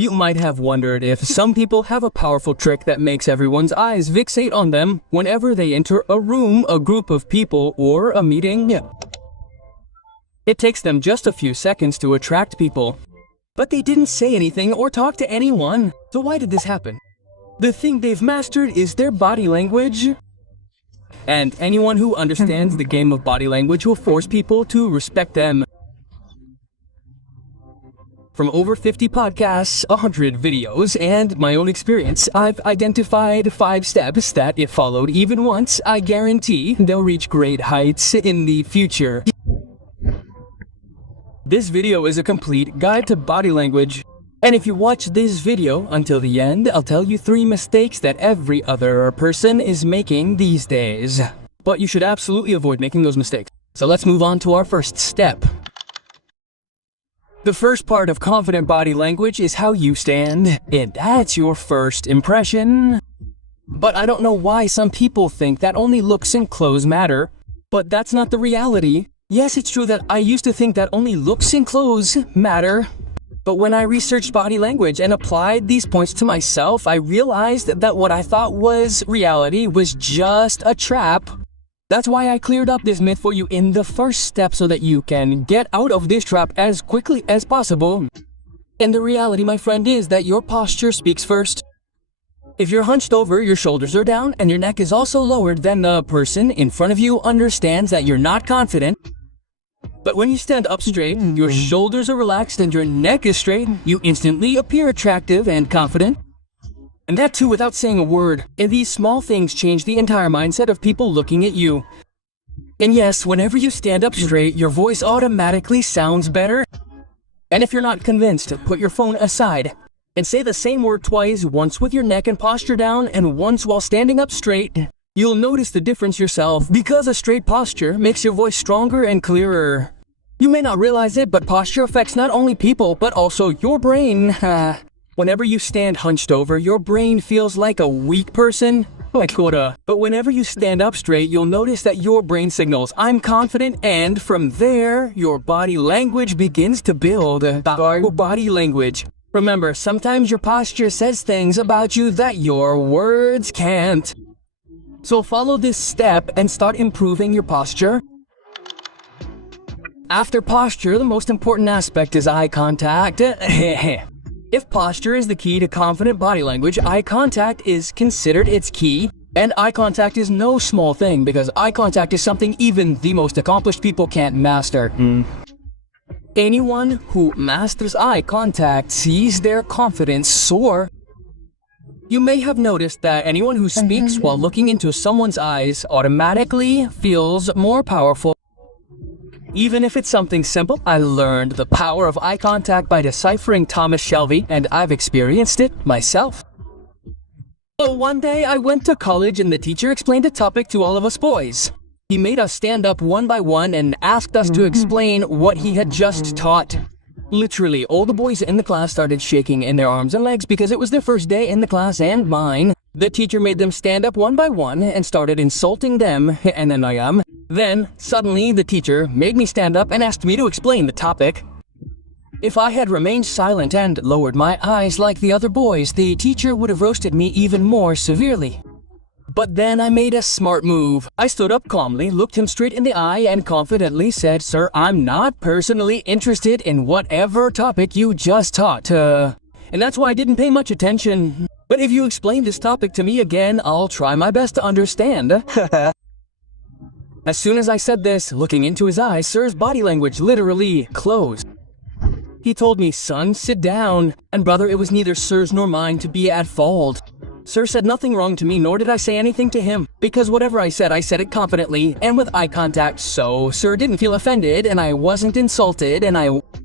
You might have wondered if some people have a powerful trick that makes everyone's eyes fixate on them whenever they enter a room, a group of people, or a meeting. It takes them just a few seconds to attract people. But they didn't say anything or talk to anyone. So why did this happen? The thing they've mastered is their body language. And anyone who understands the game of body language will force people to respect them. From over 50 podcasts, 100 videos, and my own experience, I've identified 5 steps that, if followed even once, I guarantee they'll reach great heights in the future. This video is a complete guide to body language. And if you watch this video until the end, I'll tell you 3 mistakes that every other person is making these days. But you should absolutely avoid making those mistakes. So let's move on to our first step. The first part of confident body language is how you stand, and that's your first impression. But I don't know why some people think that only looks and clothes matter, but that's not the reality. Yes, it's true that I used to think that only looks and clothes matter, but when I researched body language and applied these points to myself, I realized that what I thought was reality was just a trap. That's why I cleared up this myth for you in the first step so that you can get out of this trap as quickly as possible. And the reality, my friend, is that your posture speaks first. If you're hunched over, your shoulders are down, and your neck is also lowered, then the person in front of you understands that you're not confident. But when you stand up straight, your shoulders are relaxed and your neck is straight, you instantly appear attractive and confident. And that too without saying a word. And these small things change the entire mindset of people looking at you. And yes, whenever you stand up straight, your voice automatically sounds better. And if you're not convinced, put your phone aside and say the same word twice, once with your neck and posture down and once while standing up straight. You'll notice the difference yourself because a straight posture makes your voice stronger and clearer. You may not realize it, but posture affects not only people, but also your brain. Whenever you stand hunched over, your brain feels like a weak person. But whenever you stand up straight, you'll notice that your brain signals, I'm confident, and from there, your body language begins to build. Body language. Remember, sometimes your posture says things about you that your words can't. So follow this step and start improving your posture. After posture, the most important aspect is eye contact. If posture is the key to confident body language, eye contact is considered its key. And eye contact is no small thing because eye contact is something even the most accomplished people can't master. Anyone who masters eye contact sees their confidence soar. You may have noticed that anyone who speaks while looking into someone's eyes automatically feels more powerful. Even if it's something simple, I learned the power of eye contact by deciphering Thomas Shelby, and I've experienced it myself. So one day I went to college and the teacher explained a topic to all of us boys. He made us stand up one by one and asked us to explain what he had just taught. Literally, all the boys in the class started shaking in their arms and legs because it was their first day in the class and mine. The teacher made them stand up one by one and started insulting them, and then, suddenly, the teacher made me stand up and asked me to explain the topic. If I had remained silent and lowered my eyes like the other boys, the teacher would have roasted me even more severely. But then I made a smart move. I stood up calmly, looked him straight in the eye, and confidently said, "Sir, I'm not personally interested in whatever topic you just taught." And that's why I didn't pay much attention. But if you explain this topic to me again, I'll try my best to understand. As soon as I said this, looking into his eyes, Sir's body language literally closed. He told me, "Son, sit down." And brother, it was neither Sir's nor mine to be at fault. Sir said nothing wrong to me, nor did I say anything to him, because whatever I said it confidently and with eye contact, so Sir didn't feel offended and I wasn't insulted, and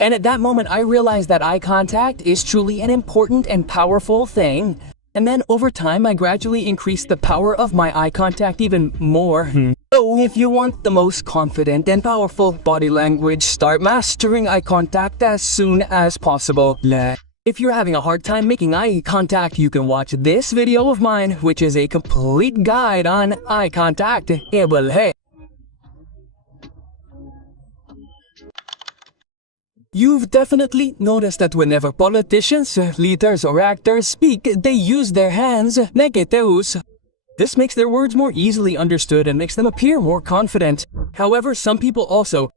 at that moment I realized that eye contact is truly an important and powerful thing. And then over time I gradually increased the power of my eye contact even more. So if you want the most confident and powerful body language, start mastering eye contact as soon as possible. If you're having a hard time making eye contact, you can watch this video of mine, which is a complete guide on eye contact. You've definitely noticed that whenever politicians, leaders, or actors speak, they use their hands, negeteus. This makes their words more easily understood and makes them appear more confident. However, some people also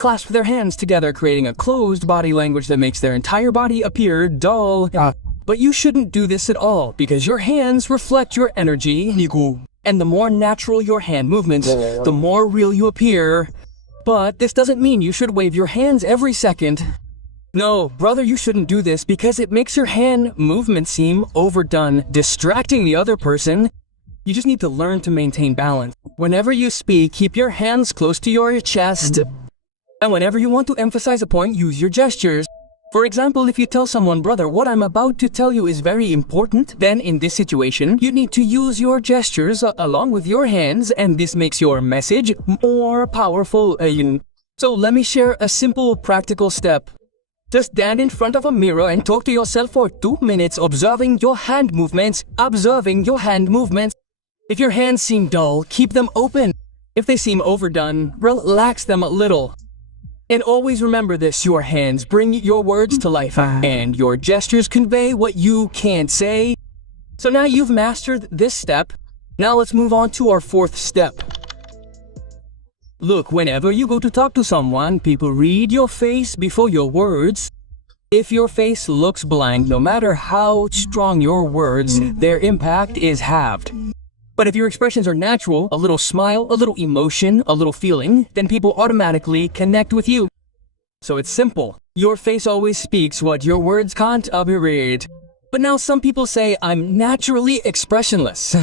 clasp their hands together, creating a closed body language that makes their entire body appear dull. But you shouldn't do this at all, because your hands reflect your energy, and the more natural your hand movements, the more real you appear. But this doesn't mean you should wave your hands every second. No, brother, you shouldn't do this because it makes your hand movement seem overdone, distracting the other person. You just need to learn to maintain balance. Whenever you speak, keep your hands close to your chest. And whenever you want to emphasize a point, use your gestures. For example, if you tell someone, brother, what I'm about to tell you is very important, then in this situation, you need to use your gestures along with your hands, and this makes your message more powerful. So let me share a simple practical step. Just stand in front of a mirror and talk to yourself for 2 minutes, observing your hand movements. If your hands seem dull, keep them open. If they seem overdone, relax them a little. And always remember this, your hands bring your words to life, and your gestures convey what you can't say. So now you've mastered this step. Now let's move on to our 4th step. Look, whenever you go to talk to someone, people read your face before your words. If your face looks blank, no matter how strong your words, their impact is halved. But if your expressions are natural, a little smile, a little emotion, a little feeling, then people automatically connect with you. So it's simple. Your face always speaks what your words can't read. But now some people say, I'm naturally expressionless.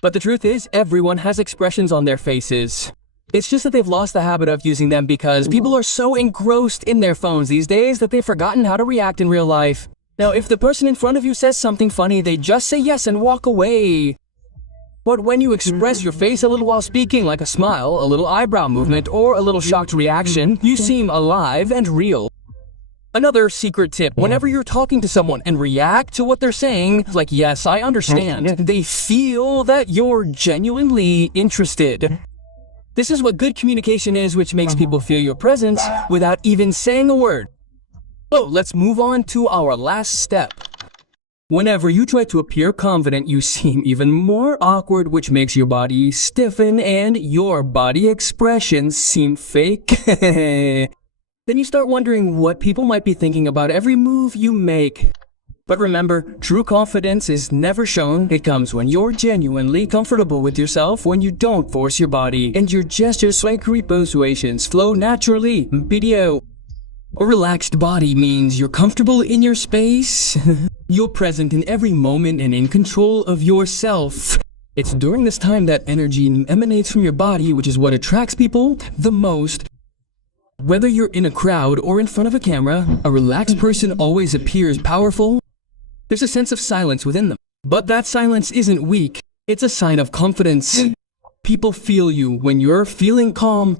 But the truth is, everyone has expressions on their faces. It's just that they've lost the habit of using them because people are so engrossed in their phones these days that they've forgotten how to react in real life. Now, if the person in front of you says something funny, they just say yes and walk away. But when you express your face a little while speaking, like a smile, a little eyebrow movement, or a little shocked reaction, you seem alive and real. Another secret tip, whenever you're talking to someone and react to what they're saying, like, yes, I understand, they feel that you're genuinely interested. This is what good communication is, which makes people feel your presence without even saying a word. So let's move on to our last step. Whenever you try to appear confident, you seem even more awkward, which makes your body stiffen and your body expressions seem fake. Then you start wondering what people might be thinking about every move you make. But remember, true confidence is never shown. It comes when you're genuinely comfortable with yourself, when you don't force your body, and your gestures like repositions flow naturally. Video. A relaxed body means you're comfortable in your space. You're present in every moment and in control of yourself. It's during this time that energy emanates from your body, which is what attracts people the most. Whether you're in a crowd or in front of a camera, a relaxed person always appears powerful. There's a sense of silence within them. But that silence isn't weak. It's a sign of confidence. People feel you when you're feeling calm.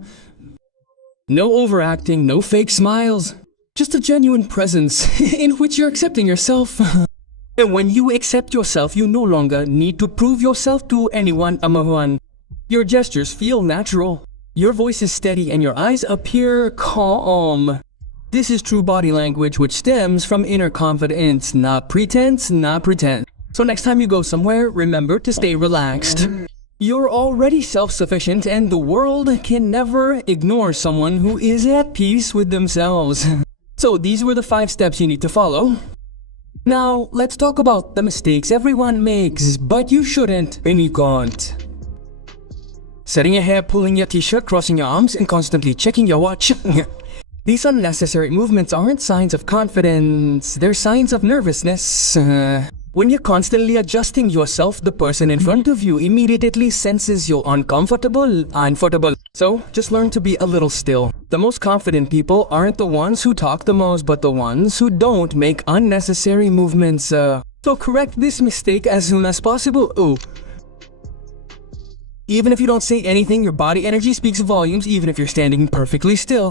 No overacting, no fake smiles. Just a genuine presence in which you're accepting yourself. And when you accept yourself, you no longer need to prove yourself to anyone, amahuan. Your gestures feel natural. Your voice is steady and your eyes appear calm. This is true body language, which stems from inner confidence, not pretense, not pretend. So next time you go somewhere, remember to stay relaxed. You're already self-sufficient, and the world can never ignore someone who is at peace with themselves. So these were the 5 steps you need to follow. Now, let's talk about the mistakes everyone makes, but you shouldn't, and you can't. Setting your hair, pulling your t-shirt, crossing your arms, and constantly checking your watch. These unnecessary movements aren't signs of confidence, they're signs of nervousness. When you're constantly adjusting yourself, the person in front of you immediately senses you're uncomfortable. So, just learn to be a little still. The most confident people aren't the ones who talk the most, but the ones who don't make unnecessary movements. So correct this mistake as soon as possible. Even if you don't say anything, your body energy speaks volumes, even if you're standing perfectly still.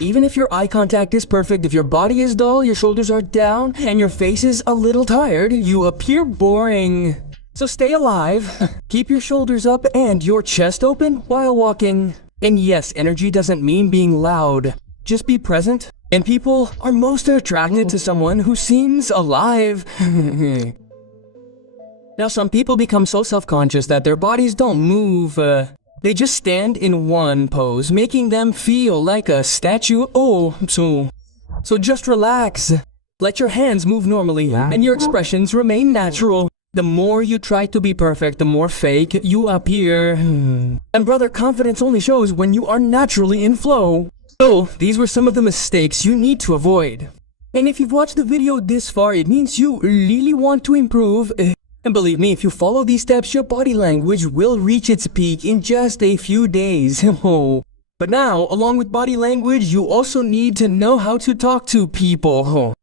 Even if your eye contact is perfect, if your body is dull, your shoulders are down, and your face is a little tired, you appear boring. So stay alive, keep your shoulders up and your chest open while walking. And yes, energy doesn't mean being loud. just be present. And people are most attracted to someone who seems alive. Now, some people become so self-conscious that their bodies don't move. They just stand in one pose, making them feel like a statue. So just relax. Let your hands move normally, and your expressions remain natural. The more you try to be perfect, the more fake you appear. And brother, confidence only shows when you are naturally in flow. So, these were some of the mistakes you need to avoid. And if you've watched the video this far, it means you really want to improve. And believe me, if you follow these steps, your body language will reach its peak in just a few days. But now, along with body language, you also need to know how to talk to people.